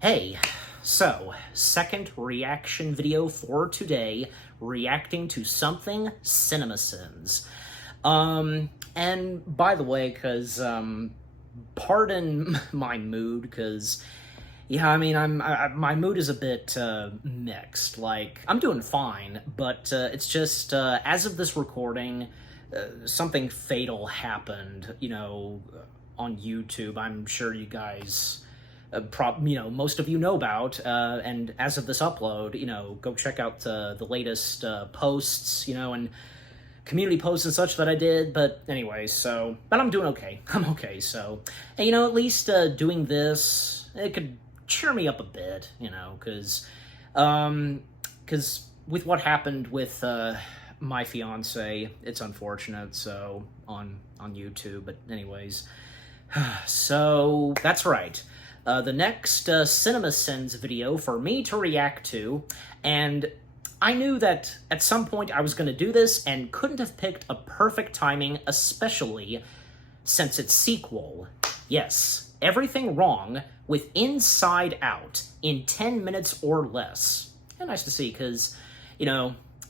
Hey, so, second reaction video for today, reacting to something CinemaSins. And by the way, pardon my mood, yeah, I mean, my mood is a bit, mixed. Like, I'm doing fine, but, it's just, as of this recording, something fatal happened, on YouTube. I'm sure you guys most of you know about, and as of this upload, go check out the latest posts, and community posts and such that I did. But anyways, but I'm doing okay. I'm okay. And, at least doing this, it could cheer me up a bit, because with what happened with my fiance, it's unfortunate. So on YouTube, but anyways, so that's right. The next CinemaSins video for me to react to, and I knew that at some point I was going to do this and couldn't have picked a perfect timing, especially since its sequel. Yes, everything wrong with Inside Out in 10 minutes or less. And nice to see, because,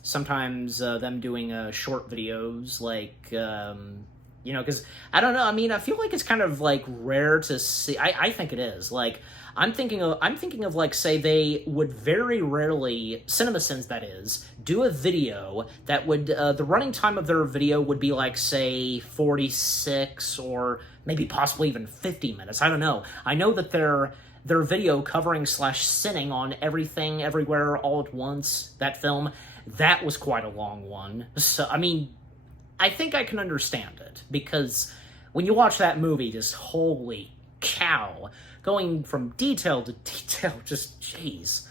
sometimes them doing short videos like... because, I don't know, I mean, I feel like it's kind of, like, rare to see. I think it is. Like, I'm thinking of, like, say, they would very rarely, CinemaSins, that is, do a video that would, the running time of their video would be, like, say, 46 or maybe possibly even 50 minutes. I don't know. I know that their video covering / sinning on Everything, Everywhere, All at Once, that film, that was quite a long one. So, I mean... I think I can understand it, because when you watch that movie, just holy cow, going from detail to detail, just jeez.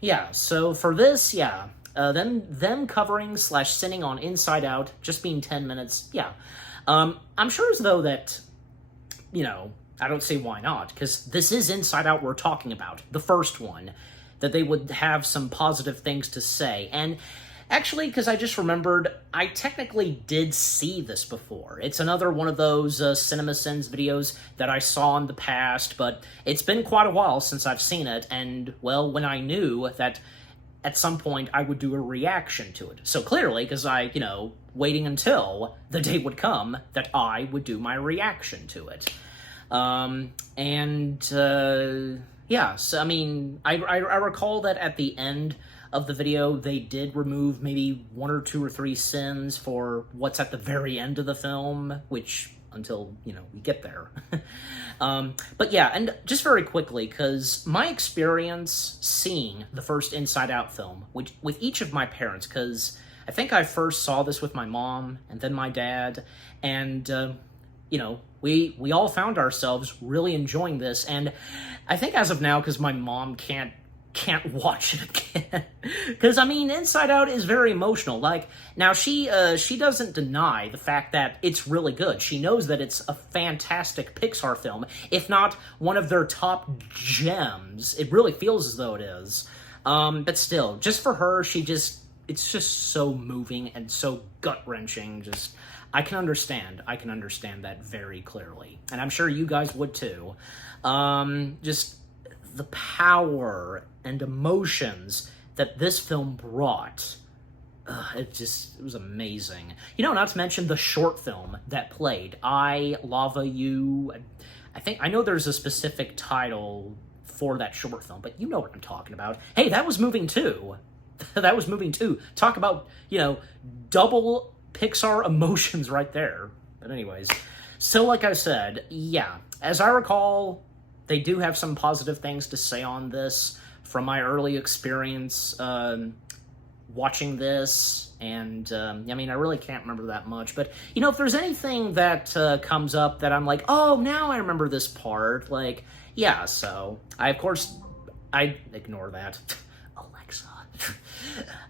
Yeah, so for this, yeah, them covering / sinning on Inside Out, just being 10 minutes, yeah. I'm sure as though that, I don't see why not, because this is Inside Out we're talking about, the first one, that they would have some positive things to say, and... Actually, because I just remembered, I technically did see this before. It's another one of those CinemaSins videos that I saw in the past, but it's been quite a while since I've seen it, and, well, when I knew that at some point I would do a reaction to it. So clearly, because waiting until the day would come that I would do my reaction to it. Yeah, so, I mean, I recall that at the end of the video, they did remove maybe 1 or 2 or 3 sins for what's at the very end of the film, which, until, we get there. But yeah, and just very quickly, because my experience seeing the first Inside Out film, with each of my parents, because I think I first saw this with my mom, and then my dad, and, we all found ourselves really enjoying this, and I think as of now, because my mom can't watch it again, because I mean, Inside Out is very emotional. Like, now she doesn't deny the fact that it's really good. She knows that it's a fantastic Pixar film, if not one of their top gems. It really feels as though it is. But still, just for her, it's just so moving and so gut-wrenching. Just, I can understand that very clearly, and I'm sure you guys would too. Just the power and emotions that this film brought, it was amazing. Not to mention the short film that played, I, Lava, You. I know there's a specific title for that short film, but you know what I'm talking about. Hey, that was moving too. That was moving too. Talk about, double Pixar emotions right there. But anyways, so like I said, yeah, as I recall, they do have some positive things to say on this from my early experience watching this, and I mean, I really can't remember that much, but, if there's anything that comes up that I'm like, oh, now I remember this part, like, yeah, so, I ignore that. Alexa.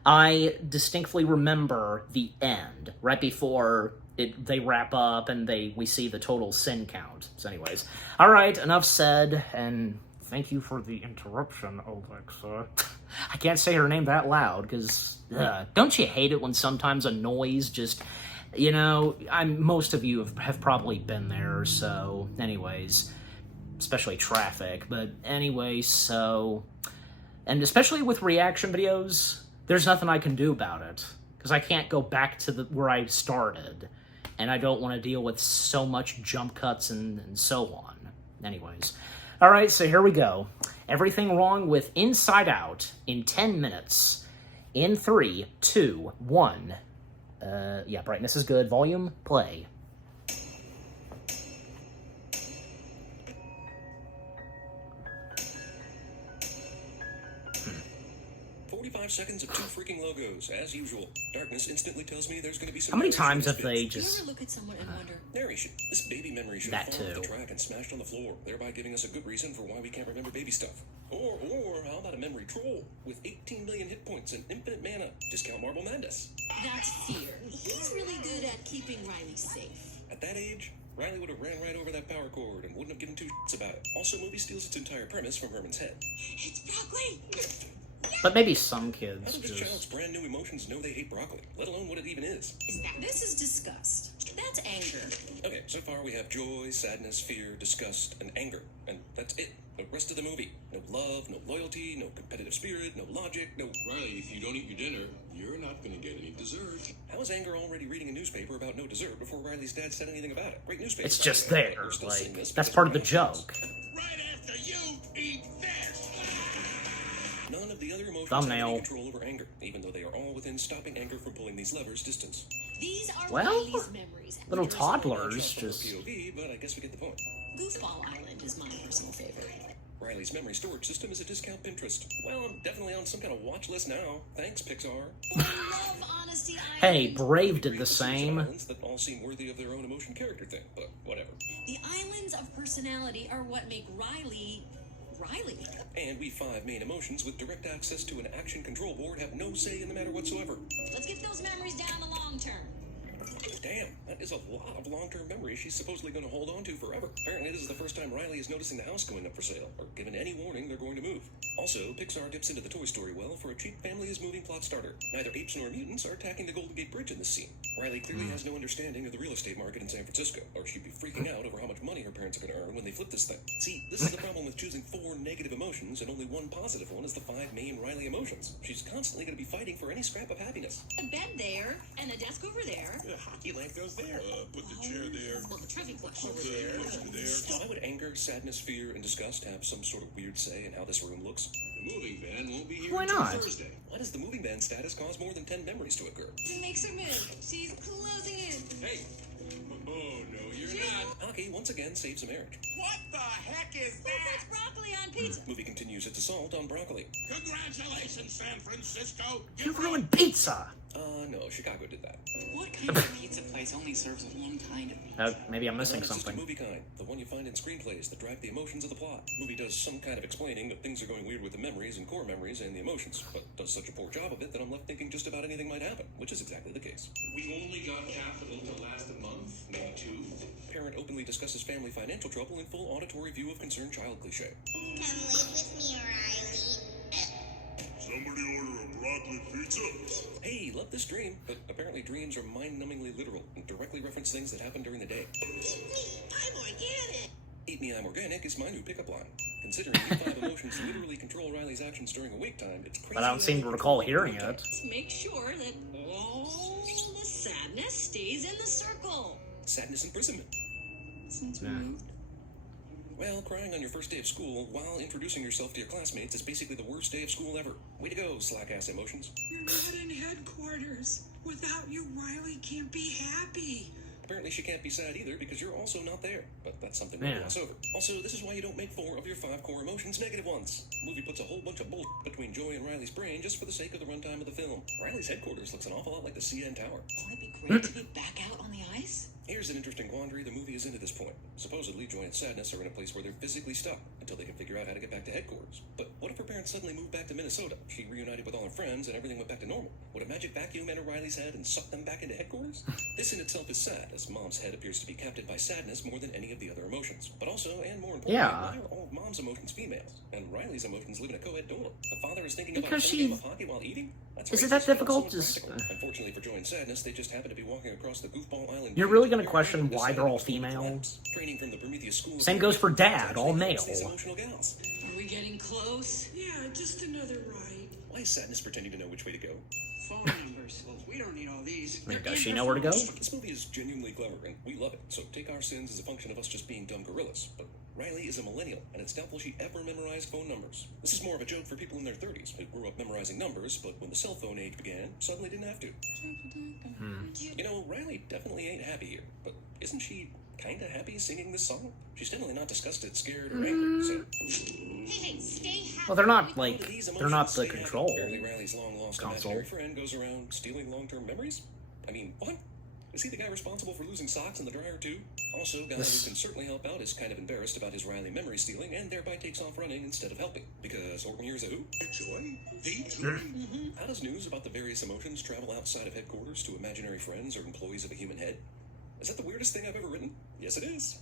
I distinctly remember the end, right before they wrap up and we see the total sin count. So anyways, all right, enough said, and thank you for the interruption, Alexa. I can't say her name that loud, because don't you hate it when sometimes a noise just, most of you have probably been there, so anyways. especially traffic. But anyway, so... And especially with reaction videos, there's nothing I can do about it. Because I can't go back to where I started. And I don't want to deal with so much jump cuts and so on. Anyways. Alright, so here we go. Everything wrong with Inside Out in 10 minutes. In 3, 2, 1. Yeah, brightness is good. Volume, play. 45 seconds of two freaking logos, as usual. Darkness instantly tells me there's going to be some... How many times have they Do just... you ever look at someone and wonder? Narration. This baby memory should That have fallen off too. the track and smashed on the floor, thereby giving us a good reason for why we can't remember baby stuff. Or how about a memory troll with 18 million hit points and infinite mana? Discount Marble Madness. That's fear. He's really good at keeping Riley safe. At that age, Riley would have ran right over that power cord and wouldn't have given two shits about it. Also, movie steals its entire premise from Herman's head. It's broccoli! But maybe some How kids does this child's just... brand new emotions know they hate broccoli, let alone what it even is? This is disgust. That's anger. Okay, so far we have joy, sadness, fear, disgust, and anger. And that's it. The rest of the movie. No love, no loyalty, no competitive spirit, no logic, no... Riley, if you don't eat your dinner, you're not going to get any dessert. How is Anger already reading a newspaper about no dessert before Riley's dad said anything about it? Great newspaper. It's by the just way. there, We're still seeing like, this that's because part of the Riley's joke. Right after you eat this! None of the other emotions Thumbnail. have any control over anger, even though they are all within stopping anger from pulling these levers distance. These are Well, Riley's memories. little There's toddlers Just just... POV, but I guess we get the point. Goofball Island is my personal favorite. Riley's memory storage system is a discount Pinterest. Well, I'm definitely on some kind of watch list now. Thanks, Pixar. I love Honesty Island. Hey, Brave did Read the series of same. islands that all seem worthy of their own emotion character thing, but whatever. The islands of personality are what make Riley Riley. And we 5 main emotions with direct access to an action control board have no say in the matter whatsoever. Let's get those memories down the long term. Damn, that is a lot of long-term memories she's supposedly going to hold on to forever. Apparently this is the first time Riley is noticing the house going up for sale, or given any warning they're going to move. Also, Pixar dips into the Toy Story well for a cheap family is moving plot starter. Neither apes nor mutants are attacking the Golden Gate Bridge in this scene. Riley clearly has no understanding of the real estate market in San Francisco, or she'd be freaking out over how much money her parents are going to earn when they flip this thing. See, this is the problem with choosing 4 negative emotions and only 1 positive one as the 5 main Riley emotions. She's constantly going to be fighting for any scrap of happiness. A bed there, and a desk over there. The hockey lamp goes there. Put the chair there. Well, the trophy closet Put over the there. poster there. Why would anger, sadness, fear, and disgust have some sort of weird say in how this room looks? The moving van won't be here Why until not? Thursday. Why does the moving van status cause more than 10 memories to occur? It makes her move. She's closing in. Hey! Oh, no, you're not. Hockey once again saves a marriage. What the heck is Who puts broccoli on pizza? Movie continues its assault on broccoli. Congratulations, San Francisco! You ruined pizza! No, Chicago did that. What kind of pizza place only serves one kind of pizza? Maybe I'm missing It's just a something. movie kind, the one you find in screenplays that drive the emotions of the plot. Movie does some kind of explaining that things are going weird with the memories and core memories and the emotions, but does such a poor job of it that I'm left thinking just about anything might happen, which is exactly the case. We only got capital to last a month, maybe 2. Parent openly discusses family financial trouble in full auditory view of concerned child cliche. Come live with me, Riley. Somebody order a broccoli pizza? Hey, love this dream, but apparently dreams are mind-numbingly literal and directly reference things that happen during the day. I'm organic. Eat Me, I'm Organic is my new pickup line. Considering you 5 emotions literally control Riley's actions during awake time, it's crazy. But I don't that seem to can recall control hearing awake time. it. Let's make sure that all the sadness stays in the circle. Sadness imprisonment. Since Yeah. removed. Well, crying on your first day of school while introducing yourself to your classmates is basically the worst day of school ever. Way to go, slack-ass emotions. You're not in headquarters. Without you, Riley can't be happy. Apparently she can't be sad either because you're also not there. But that's something we'll Yeah. gloss over. Also, this is why you don't make 4 of your 5 core emotions negative ones. Movie puts a whole bunch of bull between Joy and Riley's brain just for the sake of the runtime of the film. Riley's headquarters looks an awful lot like the CN Tower. Won't it be great to be back out on the ice? Here's an interesting quandary the movie is in at this point. Supposedly, Joy and Sadness are in a place where they're physically stuck until they can figure out how to get back to headquarters. But what if her parents suddenly moved back to Minnesota? She reunited with all her friends and everything went back to normal. Would a magic vacuum enter Riley's head and suck them back into headquarters? This in itself is sad, as Mom's head appears to be captured by sadness more than any of the other emotions. But also, and more importantly, Yeah. why are all of Mom's emotions females? And Riley's emotions live in a co-ed dorm. The father is thinking about Because a full game she- of hockey while eating? That's Is it racist, that but difficult? also Just impractical. Unfortunately for Joy and Sadness, they just happen to be walking across the Goofball Island. You're really gonna question why they're all female? Training from the Prometheus School. Same goes for Dad, all male. These emotional gals. Are we getting close? Yeah, just another ride. Why is Sadness pretending to know which way to go? Phone numbers. Well, we don't need all these. I mean, does she know where to go? This movie is genuinely clever, and we love it. So take our sins as a function of us just being dumb gorillas. But Riley is a millennial, and it's doubtful she ever memorized phone numbers. This is more of a joke for people in their 30s who grew up memorizing numbers, but when the cell phone age began, suddenly didn't have to. You know, Riley definitely ain't happy here, but isn't she kinda happy singing this song? She's definitely not disgusted, scared, or angry. So Hey, stay happy. Well, they're not how do like these they're not emotions the stay happy? control. Apparently Riley's long-lost console. imaginary friend goes around stealing long-term memories? I mean, what? Is he the guy responsible for losing socks in the dryer too? Also, guy who can certainly help out is kind of embarrassed about his Riley memory stealing and thereby takes off running instead of helping. Because Horton here's a who? Joy? The Joy? How does news about the various emotions travel outside of headquarters to imaginary friends or employees of a human head? Is that the weirdest thing I've ever written? Yes, it is.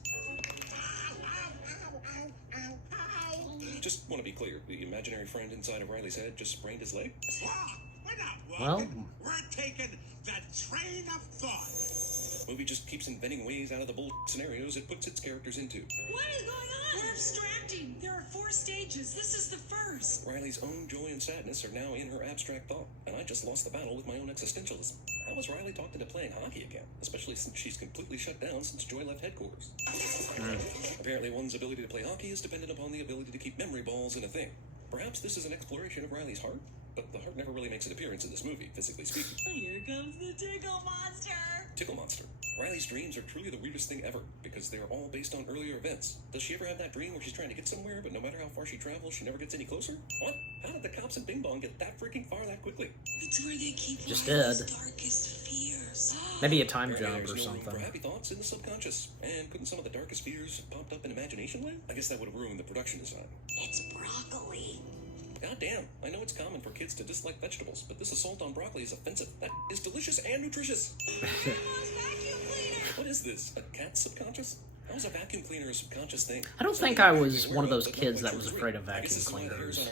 Just want to be clear, the imaginary friend inside of Riley's head just sprained his leg? We're not Well- walking. We're taking the train of thought. Movie just keeps inventing ways out of the bull scenarios it puts its characters into. What is going on? We're abstracting. There are 4 stages. This is the first. Riley's own joy and sadness are now in her abstract thought, and I just lost the battle with my own existentialism. How is Riley talked into playing hockey again, especially since she's completely shut down since Joy left headquarters? Apparently one's ability to play hockey is dependent upon the ability to keep memory balls in a thing. Perhaps this is an exploration of Riley's heart, but the heart never really makes an appearance in this movie, physically speaking. Here comes the tickle monster. Tickle Monster. Riley's dreams are truly the weirdest thing ever, because they are all based on earlier events. Does she ever have that dream where she's trying to get somewhere, but no matter how far she travels, she never gets any closer? What? How did the cops in Bing Bong get that freaking far that quickly? It's where they keep Just Riley's did. darkest fears. Maybe a time Apparently jump or there's no room for something. happy thoughts in the subconscious. And couldn't some of the darkest fears have popped up in imagination land? I guess that would have ruined the production design. It's broccoli. God damn, I know it's common for kids to dislike vegetables, but this assault on broccoli is offensive. That is delicious and nutritious. What is this? A cat's subconscious? How is a vacuum cleaner a subconscious thing? I don't think I was one of those kids that was afraid of vacuum cleaners.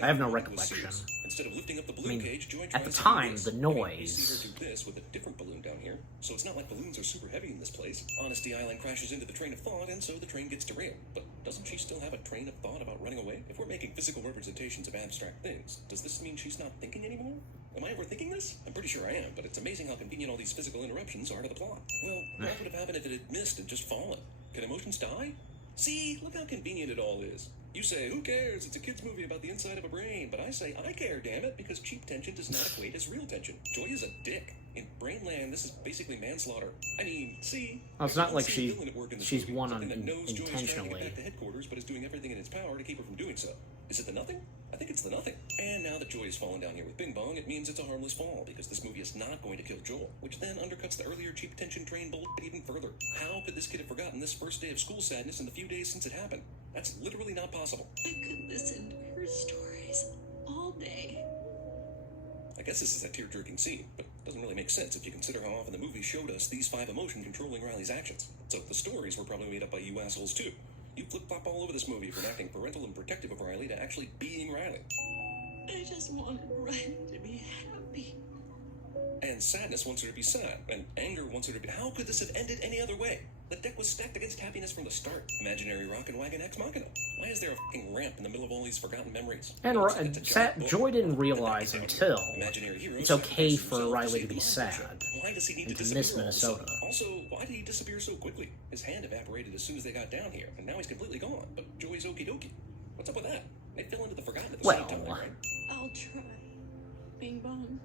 I have no recollection. Instead of lifting up the balloon I mean, cage, Joy at the tries to do time, this. the I mean, we noise. see her do this with a different balloon down here, so it's not like balloons are super heavy in this place. Honesty Island crashes into the train of thought, and so the train gets derailed. But doesn't she still have a train of thought about running away? If we're making physical representations of abstract things, does this mean she's not thinking anymore? Am I overthinking this? I'm pretty sure I am, but it's amazing how convenient all these physical interruptions are to the plot. Well, what would have happened if it had missed and just fallen? Can emotions die? See, look how convenient it all is. You say, who cares? It's a kid's movie about the inside of a brain. But I say, I care, damn it, because cheap tension does not equate as real tension. Joy is a dick. In Brainland, this is basically manslaughter. I mean, see... Well, it's not there's like one scene villain at work in this she's movie, won something that knows Joy is trying to intentionally. get back to headquarters, but is doing everything in its power to keep her from doing so. Is it the nothing? I think it's the nothing. And now that Joy has fallen down here with Bing Bong, it means it's a harmless fall, because this movie is not going to kill Joel, which then undercuts the earlier cheap tension train bullshit even further. How could this kid have forgotten this first day of school sadness in the few days since it happened? That's literally not possible. I could listen to her stories all day. I guess this is a tear-jerking scene, but it doesn't really make sense if you consider how often the movie showed us these 5 emotions controlling Riley's actions. So the stories were probably made up by you assholes too. You flip-flop all over this movie from acting parental and protective of Riley to actually being Riley. I just wanted Riley to be happy. And sadness wants her to be sad, and anger wants her to be... How could this have ended any other way? The deck was stacked against happiness from the start. Imaginary rocket wagon ex machina. Why is there a fucking ramp in the middle of all these forgotten memories? And It's a giant book. Joy didn't realize The deck is until imaginary heroes it's okay sacrifice for themselves Riley save to be lives. sad Why does he need and to to miss disappear all of a sudden? Minnesota. Also, why did he disappear so quickly? His hand evaporated as soon as they got down here, and now he's completely gone. But Joy's okie dokie. What's up with that? They fell into the forgotten at the Well, same time, right? I'll try. Bing bong.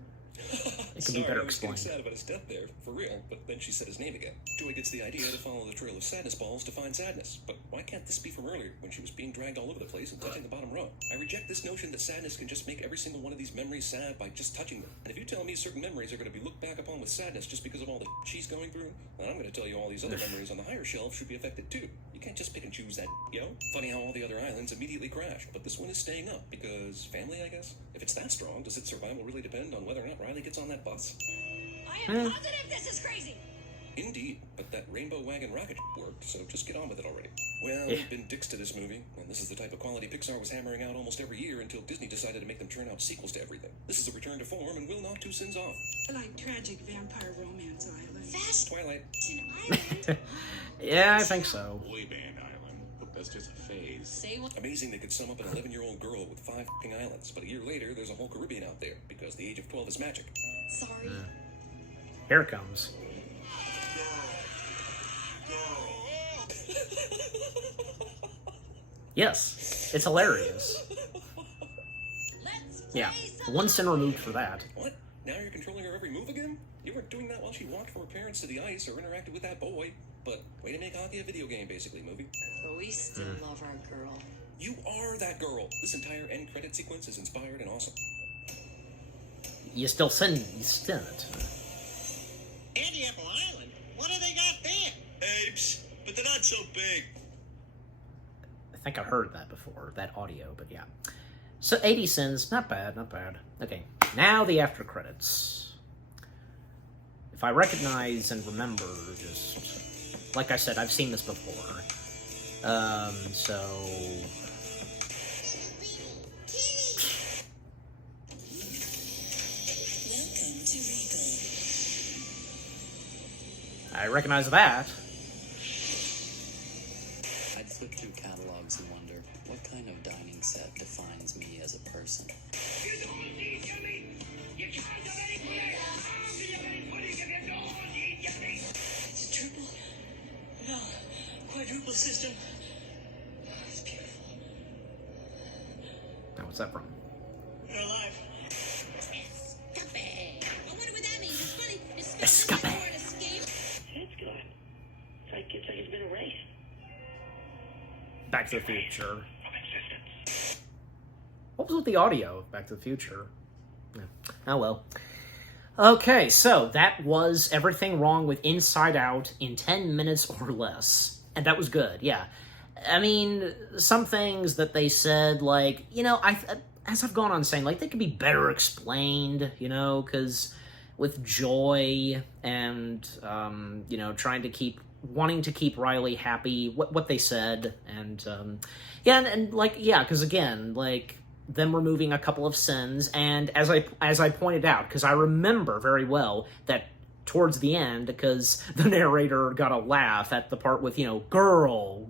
It could be better I was getting explained. sad about his death there, for real, but then she said his name again. Joy gets the idea to follow the trail of sadness balls to find sadness, but why can't this be from earlier, when she was being dragged all over the place and touching the bottom row? I reject this notion that sadness can just make every single one of these memories sad by just touching them. And if you tell me certain memories are going to be looked back upon with sadness just because of all the she's going through, then I'm going to tell you all these other memories on the higher shelf should be affected too. You can't just pick and choose that, yo. Funny how all the other islands immediately crash, but this one is staying up because family, I guess? If it's that strong, does its survival really depend on whether or not Riley gets on that bus? I am positive this is crazy. Indeed, but that rainbow wagon rocket worked, so just get on with it already. Well, we've been dicks to this movie, and this is the type of quality Pixar was hammering out almost every year until Disney decided to make them turn out sequels to everything. This is a return to form and will knock two sins off. Like tragic vampire romance island. Fashion Twilight. Island. Yeah, I think so. Boy Band Island. Hope that's just a phase. Say what? Amazing they could sum up an 11-year-old girl with 5 f***ing islands, but a year later there's a whole Caribbean out there, because the age of 12 is magic. Sorry. Here it comes. Yes, it's hilarious. Let's Yeah, play some one sin removed for that. What? Now you're controlling her every move again? You weren't doing that while she walked for her parents to the ice or interacted with that boy. But way to make hockey a video game, basically, movie. But we still love our girl. You are that girl. This entire end credit sequence is inspired and awesome. You still sin it. Andy Apple Island? What do they got there? Apes, but they're not so big. I think I heard that before, that audio, but yeah. So 80 sins, not bad, not bad. Okay, now the after credits. If I recognize and remember, just like I said, I've seen this before. So Welcome to Regal. I recognize that. I'd flip through catalogs and wonder what kind of dining set defines me as a person. It's a triple. No, quadruple system. It's beautiful. Now, what's that from? We're alive. Escape. I wonder what that means. It's funny. It's Escape. spelled like the word escape. It's good. It's like it's been erased. Back to the Future. What was with the audio of Back to the Future? Yeah. Oh well. Okay, so that was everything wrong with Inside Out in 10 minutes or less. And that was good, yeah. I mean, some things that they said, like, you know, as I've gone on saying, like, they could be better explained, you know, because with Joy and, you know, wanting to keep Riley happy, what they said, and, yeah, and like, yeah, because again, like, them removing a couple of sins, and as I pointed out, because I remember very well that towards the end, because the narrator got a laugh at the part with, you know, girl,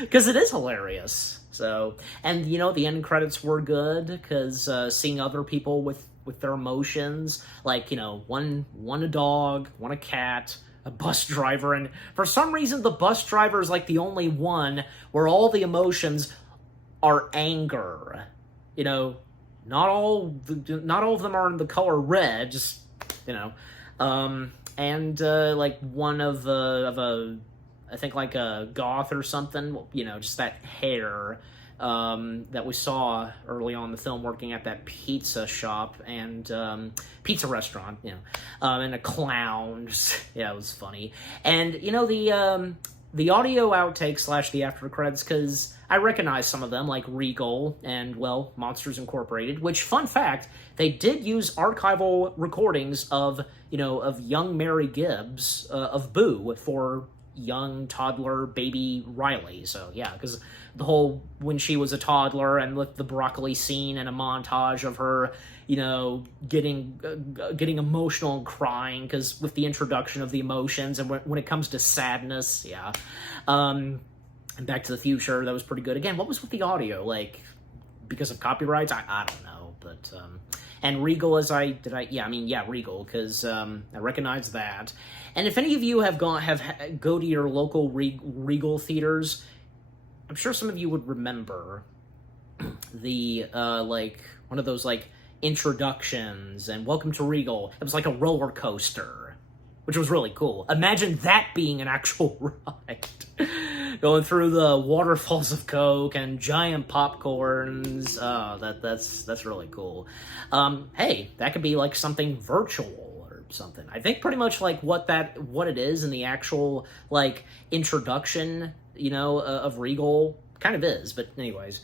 because it is hilarious. So, and, you know, the end credits were good, because seeing other people with their emotions, like, you know, one a dog, one a cat, a bus driver, and for some reason the bus driver is like the only one where all the emotions are anger. You know, not all of them are in the color red, just, you know. And like one of a, I think like a goth or something, you know, just that hair that we saw early on in the film working at that pizza shop and pizza restaurant, you know, and a clown. Just, yeah, it was funny. And, you know, the audio outtakes / the after credits, because I recognize some of them, like Regal and, well, Monsters Incorporated, which, fun fact, they did use archival recordings of, you know, of young Mary Gibbs, of Boo, for young toddler baby Riley. So, yeah, because the whole, when she was a toddler, and with the broccoli scene and a montage of her, you know, getting emotional and crying, because with the introduction of the emotions, and when it comes to sadness, yeah. And Back to the Future, that was pretty good. Again, what was with the audio? Like, because of copyrights? I don't know, but, and Regal, Regal, because, I recognize that. And if any of you go to your local Regal theaters, I'm sure some of you would remember the, like, one of those, like, introductions and Welcome to Regal. It was like a roller coaster, which was really cool. Imagine that being an actual ride. Going through the waterfalls of Coke and giant popcorns. That's really cool. Hey, that could be like something virtual or something. I think pretty much like what it is in the actual like introduction, you know, of Regal kind of is. But anyways,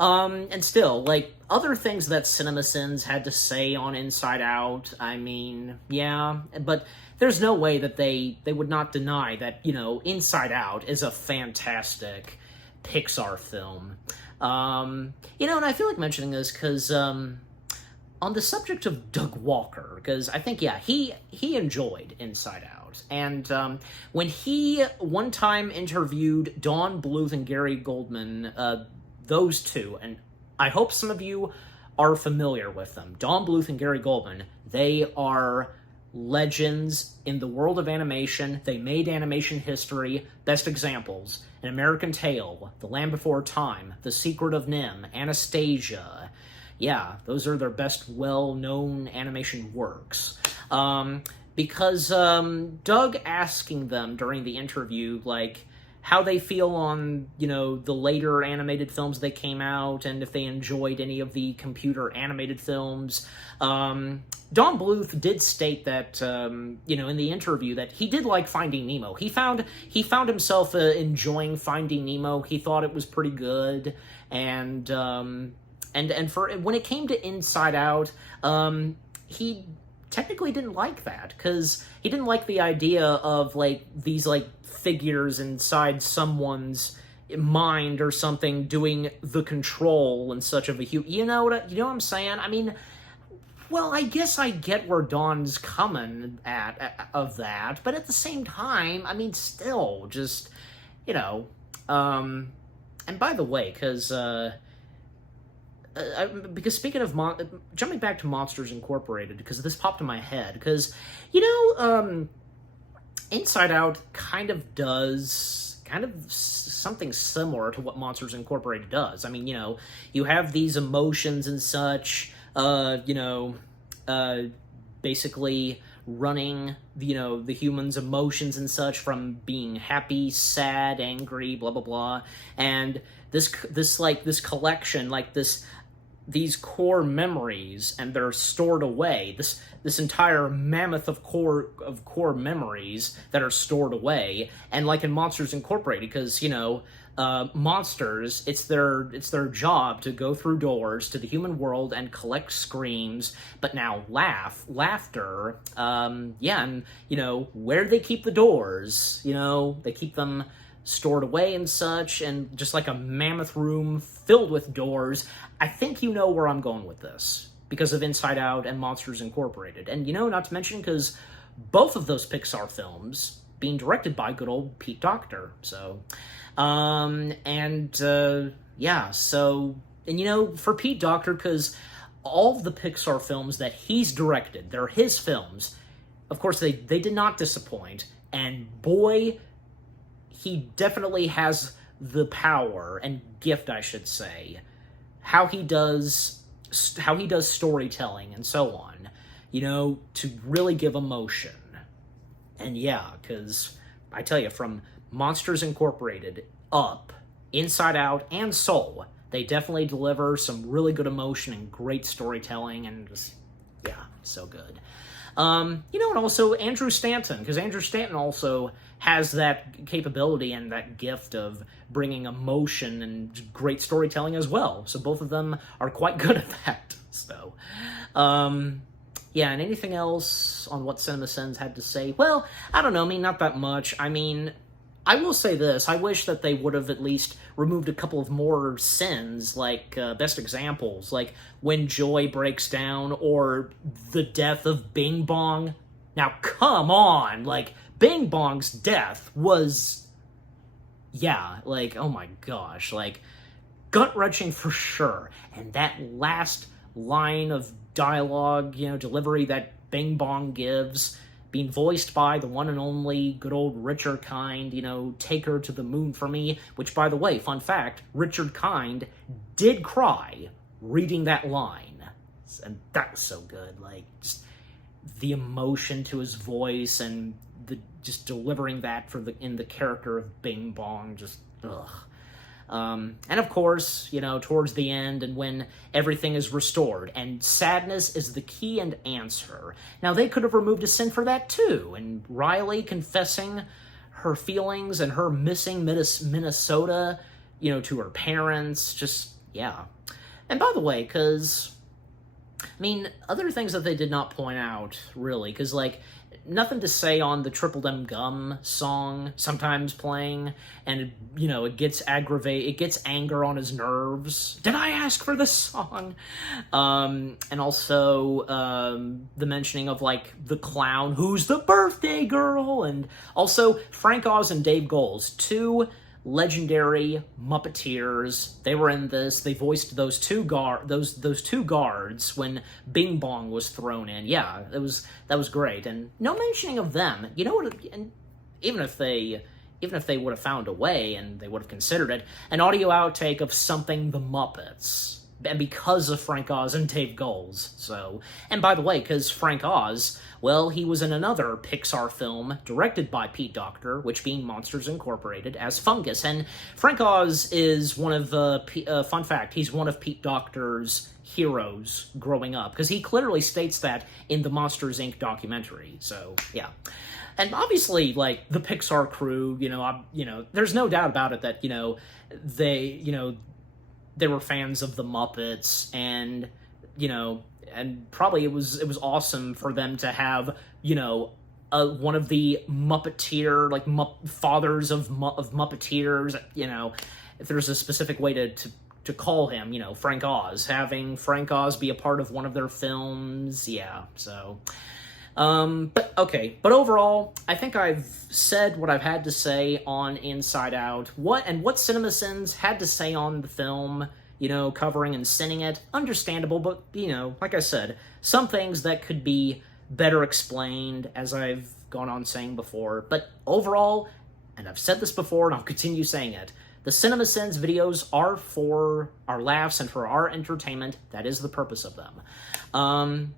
And still, like, other things that CinemaSins had to say on Inside Out, I mean, yeah, but there's no way that they would not deny that, you know, Inside Out is a fantastic Pixar film. You know, and I feel like mentioning this because, on the subject of Doug Walker, because I think, yeah, he enjoyed Inside Out. And when he one time interviewed Don Bluth and Gary Goldman, those two, and I hope some of you are familiar with them. Don Bluth and Gary Goldman, they are legends in the world of animation. They made animation history. Best examples: An American Tail, The Land Before Time, The Secret of NIMH, Anastasia. Yeah, those are their best well-known animation works. Because Doug asking them during the interview, like, how they feel on, you know, the later animated films that came out, and if they enjoyed any of the computer animated films. Don Bluth did state that, you know, in the interview that he did like Finding Nemo. He found himself enjoying Finding Nemo. He thought it was pretty good, and for when it came to Inside Out, he technically didn't like that, because he didn't like the idea of, like, these, like, figures inside someone's mind or something doing the control and such of a you know what I'm saying? I mean, well, I guess I get where Don's coming at of that, but at the same time, I mean, still, just, you know, and by the way, because speaking of jumping back to Monsters Incorporated, because this popped in my head, because, you know, Inside Out kind of does something similar to what Monsters Incorporated does. I mean, you know, you have these emotions and such, you know, basically running, you know, the human's emotions and such from being happy, sad, angry, blah, blah, blah, and this collection, like, these core memories, and they're stored away. This entire mammoth of core memories that are stored away. And like in Monsters Incorporated, because, you know, monsters, it's their job to go through doors to the human world and collect screams, but now laughter, yeah, and, you know, where do they keep the doors? You know, they keep them stored away and such, and just like a mammoth room filled with doors. I think you know where I'm going with this, because of Inside Out and Monsters Incorporated. And, you know, not to mention, because both of those Pixar films being directed by good old Pete Docter. So, yeah, so, and, you know, for Pete Docter, because all of the Pixar films that he's directed, they're his films. Of course, they did not disappoint, and boy, he definitely has the power and gift, I should say, how he does storytelling and so on, you know, to really give emotion. And yeah, because I tell you, from Monsters Incorporated, Up, Inside Out, and Soul, they definitely deliver some really good emotion and great storytelling, and just, yeah, so good. You know, and also Andrew Stanton, because Andrew Stanton also has that capability and that gift of bringing emotion and great storytelling as well. So both of them are quite good at that. So, yeah, and anything else on what CinemaSins had to say? Well, I don't know, I mean, not that much. I mean, I will say this, I wish that they would have at least removed a couple of more sins, like, best examples, like when Joy breaks down, or the death of Bing Bong. Now, come on, like, Bing Bong's death was, yeah, like, oh my gosh, like, gut-wrenching for sure. And that last line of dialogue, you know, delivery that Bing Bong gives, being voiced by the one and only good old Richard Kind, you know, take her to the moon for me, which, by the way, fun fact, Richard Kind did cry reading that line. And that was so good, like, just the emotion to his voice and just delivering that in the character of Bing Bong, just, ugh. And of course, you know, towards the end and when everything is restored, and sadness is the key and answer. Now, they could have removed a sin for that too, and Riley confessing her feelings and her missing Minnesota, you know, to her parents, just, Yeah. And by the way, because, I mean, other things that they did not point out, really, because, like, nothing to say on the Triple M Gum song sometimes playing, and, you know, it gets anger on his nerves. Did I ask for this song? And also, the mentioning of, like, the clown, who's the birthday girl, and also Frank Oz and Dave Goelz, two legendary Muppeteers. They were in this. They voiced those two guards when Bing Bong was thrown in. Yeah, that was great. And no mentioning of them. You know what? And even if they would have found a way and they would have considered it, an audio outtake of Something the Muppets. And because of Frank Oz and Dave Goelz. So, and by the way, because Frank Oz, well, he was in another Pixar film directed by Pete Docter, which being Monsters Incorporated, as Fungus. And Frank Oz is one of fun fact, he's one of Pete Docter's heroes growing up, because he clearly states that in the Monsters, Inc. documentary. So, yeah. And obviously, like, the Pixar crew, there's no doubt about it that, they were fans of the Muppets, and, and probably it was awesome for them to have, one of the Muppeteer, like, fathers of Muppeteers, if there's a specific way to call him, Frank Oz, having Frank Oz be a part of one of their films, yeah, so... But overall, I think I've said what I've had to say on Inside Out. What CinemaSins had to say on the film, covering and sinning it, understandable, but, like I said, some things that could be better explained, as I've gone on saying before. But overall, and I've said this before and I'll continue saying it, the CinemaSins videos are for our laughs and for our entertainment. That is the purpose of them.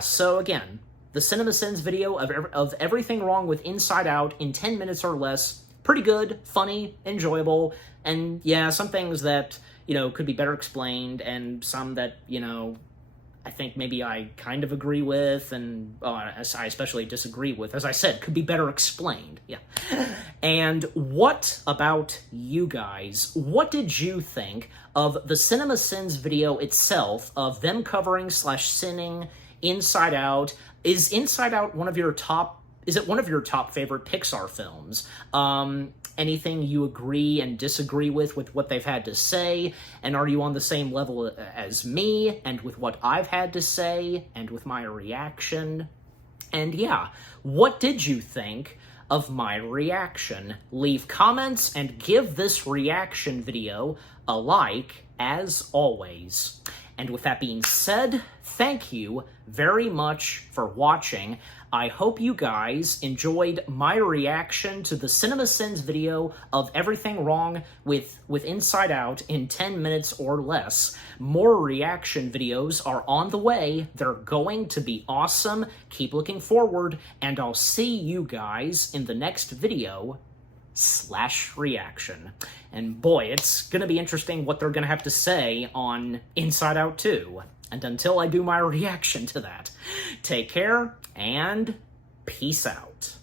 So again, the CinemaSins video of everything wrong with Inside Out in 10 minutes or less, pretty good, funny, enjoyable, and yeah, some things that, could be better explained, and some that, I think maybe I kind of agree with, and I especially disagree with, as I said, could be better explained, yeah. And what about you guys? What did you think of the CinemaSins video itself, of them covering / sinning Inside Out? Is Inside Out one of your top favorite Pixar films? Anything you agree and disagree with what they've had to say? And are you on the same level as me, and with what I've had to say, and with my reaction? And yeah, what did you think of my reaction? Leave comments and give this reaction video a like, as always. And with that being said, thank you very much for watching. I hope you guys enjoyed my reaction to the CinemaSins video of everything wrong with Inside Out in 10 minutes or less. More reaction videos are on the way. They're going to be awesome. Keep looking forward, and I'll see you guys in the next video / reaction. And boy, it's gonna be interesting what they're gonna have to say on Inside Out 2. And until I do my reaction to that, take care and peace out.